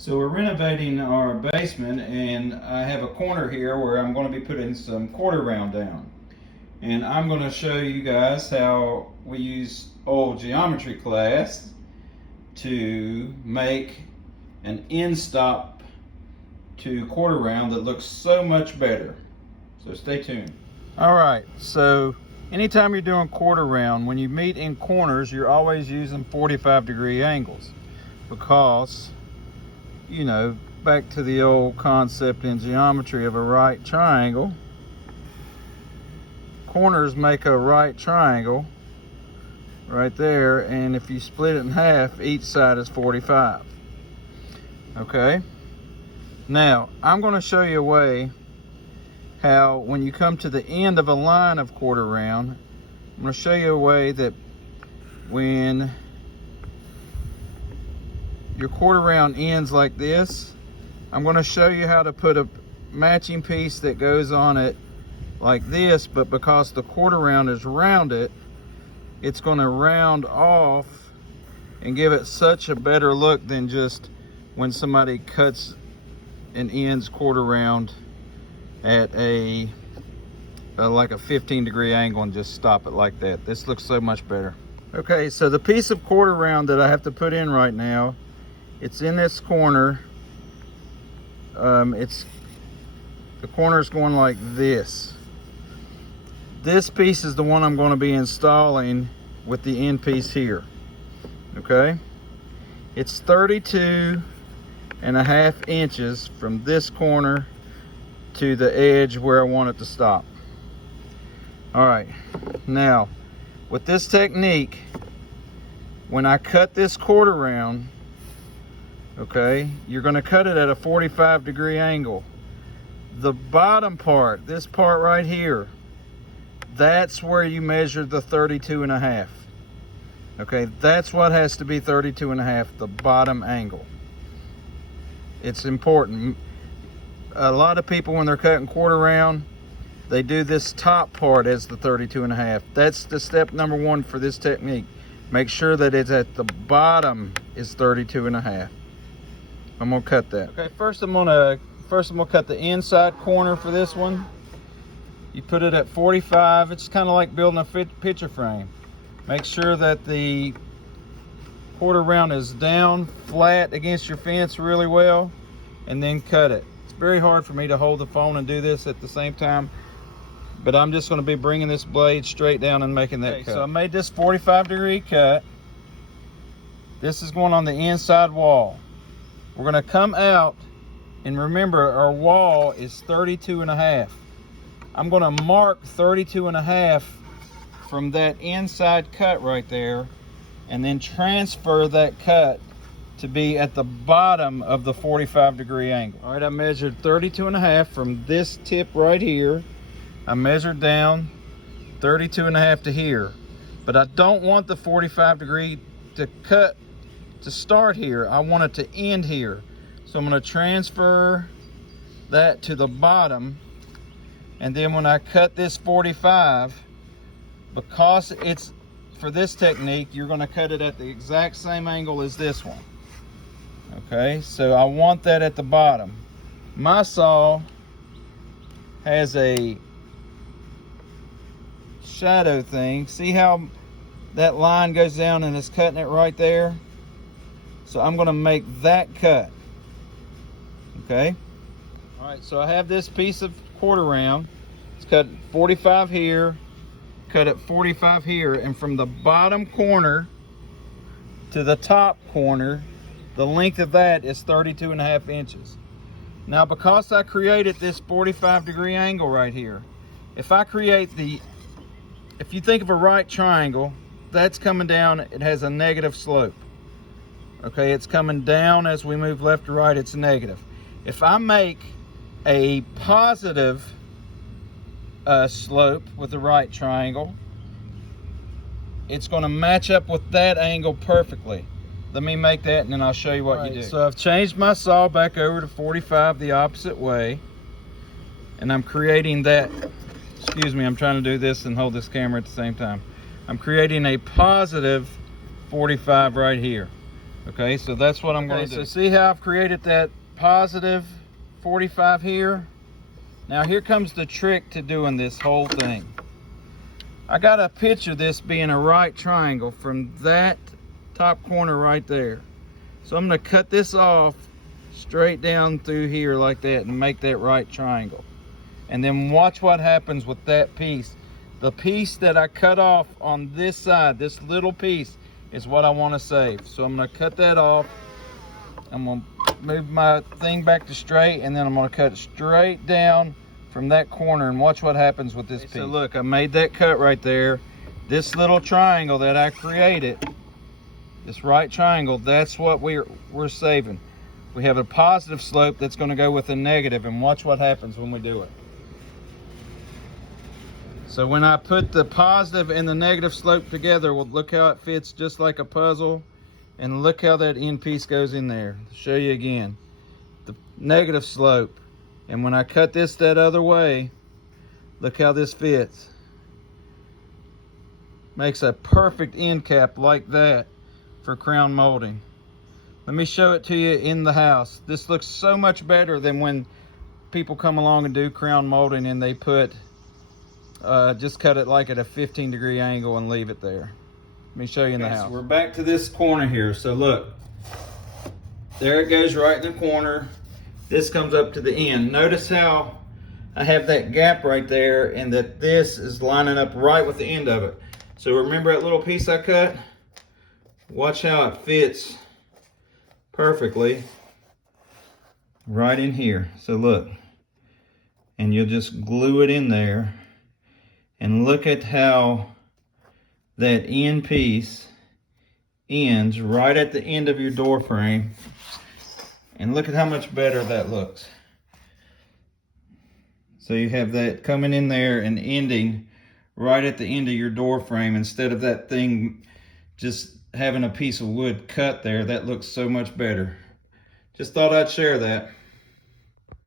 So we're renovating our basement, and I have a corner here where I'm going to be putting some quarter round down. And I'm going to show you guys how we use old geometry class to make an end stop to quarter round that looks so much better. So stay tuned. Alright, so anytime you're doing quarter round, when you meet in corners, you're always using 45-degree angles, because, you know, back to the old concept in geometry of a right triangle, corners make a right triangle right there, and if you split it in half, each side is 45. Okay, now I'm going to show you a way how, when you come to the end of a line of quarter round, I'm going to show you a way that when your quarter round ends like this, I'm going to show you how to put a matching piece that goes on it like this, but because the quarter round is rounded, it's going to round off and give it such a better look than just when somebody cuts and ends quarter round at a like a 15-degree angle and just stop it like that. This looks so much better. Okay, so the piece of quarter round that I have to put in right now, it's in this corner. The corner is going like this. This piece is the one I'm going to be installing with the end piece here. Okay, it's 32.5 inches from this corner to the edge where I want it to stop. All right, now with this technique, when I cut this quarter round, okay, you're going to cut it at a 45-degree angle. The bottom part, this part right here, that's where you measure the 32.5. Okay, that's what has to be 32.5, the bottom angle. It's important. A lot of people, when they're cutting quarter round, they do this top part as the 32.5. That's the step number one for this technique. Make sure that it's at the bottom is 32.5. I'm gonna cut that. Okay, first I'm gonna cut the inside corner for this one. You put it at 45. It's kind of like building a picture frame. Make sure that the quarter round is down flat against your fence really well, and then cut it. It's very hard for me to hold the phone and do this at the same time, but I'm just going to be bringing this blade straight down and making that cut. So I made this 45-degree cut. This is going on the inside wall. We're going to come out, and remember, our wall is 32.5. I'm going to mark 32.5 from that inside cut right there, and then transfer that cut to be at the bottom of the 45-degree angle. All right, I measured 32.5 from this tip right here. I measured down 32.5 to here, but I don't want the 45-degree to cut to start here. I want it to end here. So I'm going to transfer that to the bottom, and then when I cut this 45, because it's for this technique, you're going to cut it at the exact same angle as this one. Okay, so I want that at the bottom. My saw has a shadow thing. See how that line goes down and it's cutting it right there? So I'm going to make that cut. Okay. All right, so I have this piece of quarter round. It's cut 45 here, cut at 45 here, and from the bottom corner to the top corner, the length of that is 32.5 inches. Now, because I created this 45-degree angle right here, if you think of a right triangle, that's coming down, it has a negative slope. Okay, it's coming down as we move left to right, it's negative. If I make a positive slope with the right triangle, it's going to match up with that angle perfectly. Let me make that, and then I'll show you what you do. So I've changed my saw back over to 45 the opposite way, and I'm creating that. Excuse me, I'm trying to do this and hold this camera at the same time. I'm creating a positive 45 right here. Okay, so that's what I'm going to do. So see how I've created that positive 45 here? Now here comes the trick to doing this whole thing. I got to picture this being a right triangle from that top corner right there. So I'm going to cut this off straight down through here like that and make that right triangle. And then watch what happens with that piece. The piece that I cut off on this side, this little piece, is what I want to save. So I'm going to cut that off. I'm going to move my thing back to straight, and then I'm going to cut straight down from that corner, and watch what happens with this piece. So look, I made that cut right there. This little triangle that I created, this right triangle, that's what we're saving. We have a positive slope that's going to go with a negative, and watch what happens when we do it. So when I put the positive and the negative slope together, well, look how it fits just like a puzzle. And look how that end piece goes in there. I'll show you again. The negative slope. And when I cut this that other way, look how this fits. Makes a perfect end cap like that for crown molding. Let me show it to you in the house. This looks so much better than when people come along and do crown molding and they put just cut it like at a 15-degree angle and leave it there. Let me show you in the house. So we're back to this corner here. So look, there it goes right in the corner. This comes up to the end. Notice how I have that gap right there, and that this is lining up right with the end of it. So remember that little piece I cut? Watch how it fits perfectly right in here. So look, and you'll just glue it in there. And look at how that end piece ends right at the end of your door frame. And look at how much better that looks. So you have that coming in there and ending right at the end of your door frame, instead of that thing just having a piece of wood cut there. That looks so much better. Just thought I'd share that.